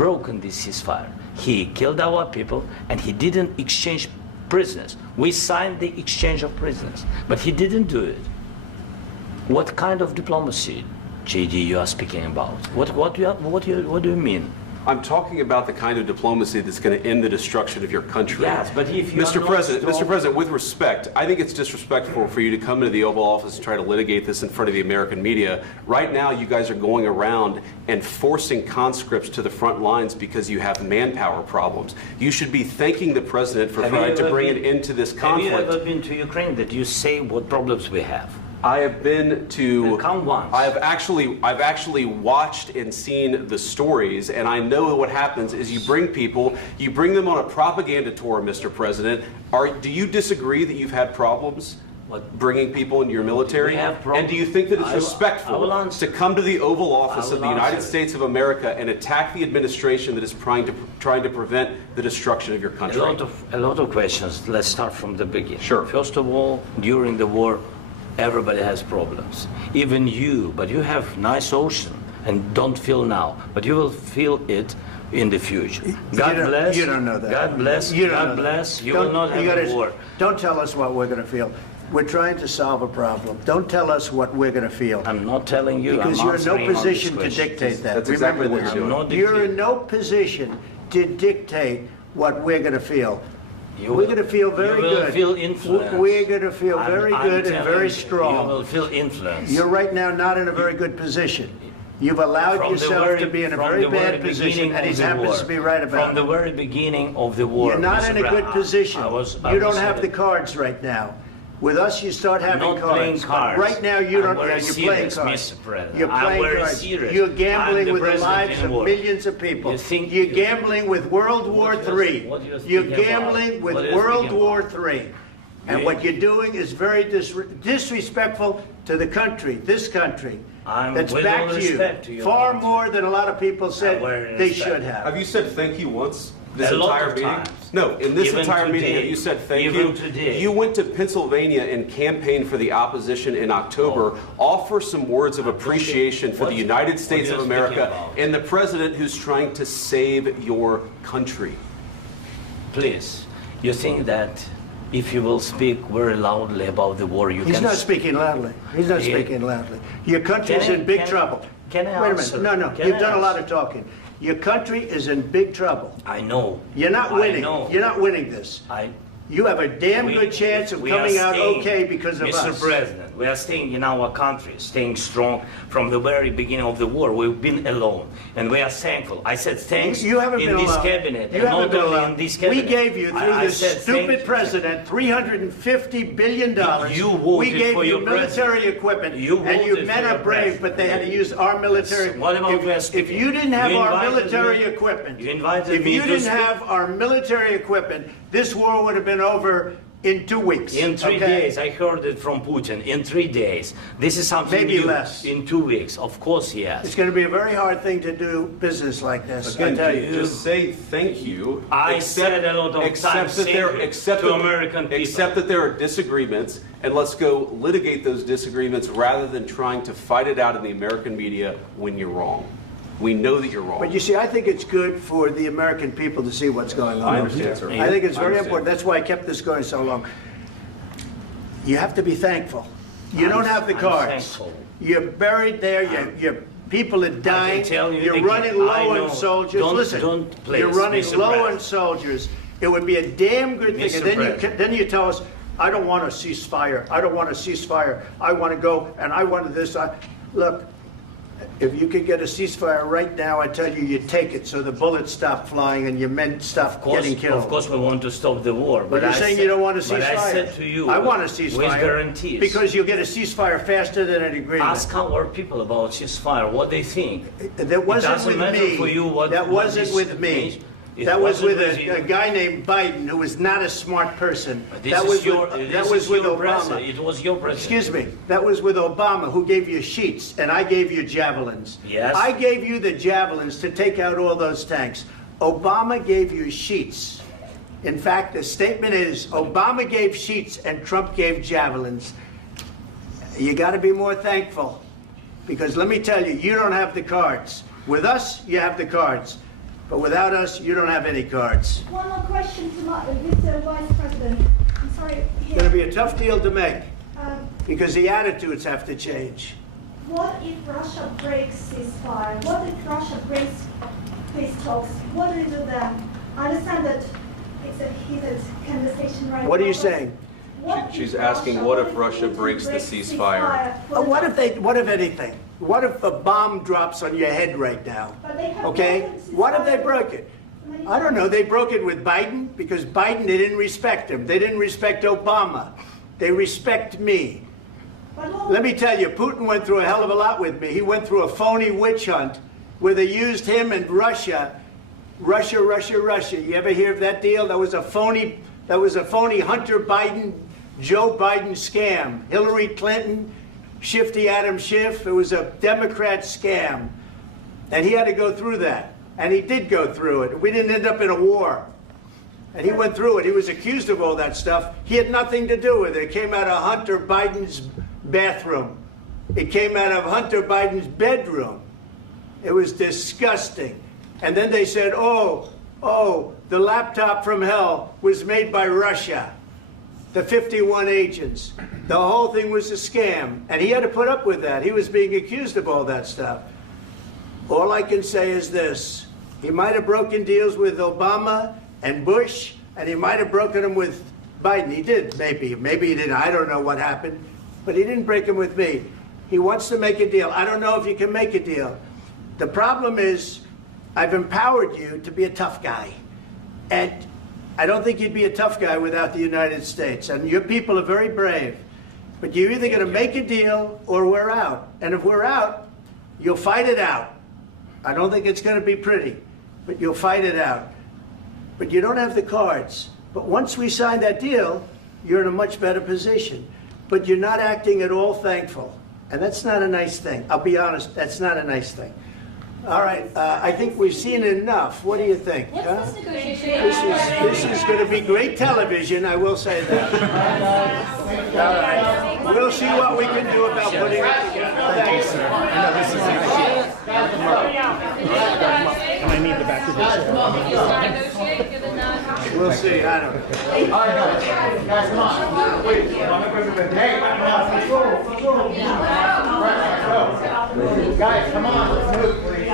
broken this ceasefire. He killed our people, and he didn't exchange prisoners. We signed the exchange of prisoners, but he didn't do it. What kind of diplomacy, JD, you are speaking about? What do you mean? I'm talking about the kind of diplomacy that's going to end the destruction of your country. Yes, but if you Mr. President, with respect, I think it's disrespectful for you to come into the Oval Office and try to litigate this in front of the American media. Right now, you guys are going around and forcing conscripts to the front lines because you have manpower problems. You should be thanking the President for trying to bring an end to this conflict. Have you ever been to Ukraine that you say what problems we have? I have been to. Come once. I've actually watched and seen the stories, and I know what happens is you bring them on a propaganda tour, Mr. President. Do you disagree that you've had problems bringing people into your military? And do you think that it's respectful to come to the Oval Office of the United States of America and attack the administration that is trying to prevent the destruction of your country? A lot of questions. Let's start from the beginning. Sure. First of all, during the war, everybody has problems, even you, but you have nice ocean and don't feel now, but you will feel it in the future. God bless. You don't know that. God bless. God bless. You will not have a war. Don't tell us what we're going to feel. We're trying to solve a problem. Don't tell us what we're going to feel. I'm not telling you. Because you're in no position to dictate that. That's exactly what you're doing. You're in no position to dictate what we're going to feel. We're going to feel very good. You will feel influence. We're going to feel very good and very strong. You will feel influence. You're right now not in a very good position. You've allowed yourself to be in a very bad position, and he happens to be right about it. From the very beginning of the war. You're not in a good position. You don't have the cards right now. With us, you start having cards. Right now, you don't. You're playing cards. You're playing cards. You're gambling with the lives of millions of people. You're gambling with World War III. You're gambling with World War III. And what you're doing is very disrespectful to the country, this country. That's back to you. Far more than a lot of people said they should have. Have you said thank you once? This entire meeting? No, in this entire meeting, have you said thank you? You went to Pennsylvania and campaigned for the opposition in October. Offer some words of appreciation for the United States of America and the president who's trying to save your country. Please, you think that if you will speak very loudly about the war, you can... He's not speaking loudly. He's not speaking loudly. Your country is in big trouble. Can I answer? Wait a minute. No, you've done a lot of talking. Your country is in big trouble. I know. You're not winning. You're not winning this. You have a damn good chance of coming out okay because of us. Mr. President, we are staying in our country, staying strong from the very beginning of the war. We've been alone, and we are thankful. I said thanks you haven't been in this alone. cabinet. You haven't been alone. In this cabinet. We gave you, through this stupid president, $350 billion. You voted we gave for you your military equipment, and you men are brave, but they had to use our military. What about if you didn't have our military equipment, if you didn't have our military equipment, this war would have been over in 2 weeks. In 3 days. I heard it from Putin. In 3 days. This is something maybe new. Less. In 2 weeks. Of course, yes. It's going to be a very hard thing to do business like this. Again, I tell you. Just say thank you. I said a lot of times to American people. Accept that there are disagreements, and let's go litigate those disagreements rather than trying to fight it out in the American media when you're wrong. We know that you're wrong. But you see, I think it's good for the American people to see what's going on. I understand, sir. I think it's very important. That's why I kept this going so long. You have to be thankful. You don't have the cards. You're buried there. Your people are dying. You're running low on soldiers. Listen, you're running low on soldiers. It would be a damn good thing. And then you tell us, I don't want a ceasefire. I don't want a ceasefire. I want to go and I want this. Look. If you could get a ceasefire right now, I tell you, you'd take it so the bullets stop flying and your men stop getting killed. Of course, we want to stop the war. But you're saying you don't want a ceasefire. But I said to you, I want a ceasefire. With guarantees. Because you'll get a ceasefire faster than an agreement. Ask our people about ceasefire, what they think. That wasn't with me. That wasn't with me. That was with a guy named Biden, who was not a smart person. That was with Obama. It was your president. Excuse me. That was with Obama, who gave you sheets, and I gave you javelins. Yes. I gave you the javelins to take out all those tanks. Obama gave you sheets. In fact, the statement is, Obama gave sheets and Trump gave javelins. You got to be more thankful, because let me tell you, you don't have the cards. With us, you have the cards. But without us, you don't have any cards. One more question to Mr. Vice President. I'm sorry. It's going to be a tough deal to make Um, because the attitudes have to change. What if Russia breaks ceasefire? What if Russia breaks peace talks? What do we do then? I understand that it's a heated conversation right now. What are you but saying? what She's if asking, what if Russia Putin breaks the breaks ceasefire? What if anything? What if a bomb drops on your head right now? But they have Okay? broken ceasefire. What if they broke it? I don't know. They broke it with Biden because Biden, they didn't respect him. They didn't respect Obama. They respect me. But what- Let me tell you, Putin went through a hell of a lot with me. He went through a phony witch hunt where they used him and Russia. Russia. You ever hear of that deal? That was a phony Hunter Biden, Joe Biden scam. Hillary Clinton, Shifty Adam Schiff. It was a Democrat scam. And he had to go through that. And he did go through it. We didn't end up in a war. And he went through it. He was accused of all that stuff. He had nothing to do with it. It came out of Hunter Biden's bathroom. It came out of Hunter Biden's bedroom. It was disgusting. And then they said, oh, the laptop from hell was made by Russia. The 51 agents. The whole thing was a scam. And he had to put up with that. He was being accused of all that stuff. All I can say is this. He might have broken deals with Obama and Bush, and he might have broken them with Biden. He did, maybe. Maybe he didn't. I don't know what happened. But he didn't break them with me. He wants to make a deal. I don't know if you can make a deal. The problem is, I've empowered you to be a tough guy. And I don't think you'd be a tough guy without the United States. And your people are very brave. But you're either going to make a deal or we're out. And if we're out, you'll fight it out. I don't think it's going to be pretty, but you'll fight it out. But you don't have the cards. But once we sign that deal, you're in a much better position. But you're not acting at all thankful. And that's not a nice thing. I'll be honest, that's not a nice thing. All right, I think we've seen enough. What do you think? What's huh? this negotiation? This is going to be great television, I will say that. All right. We'll see what we can do about putting it together. Thank you, sir. I know this is and I need the back of this. Negotiate, given that. We'll see, I don't know. Guys, come on. Wait, hey, guys, come on, let's move, please.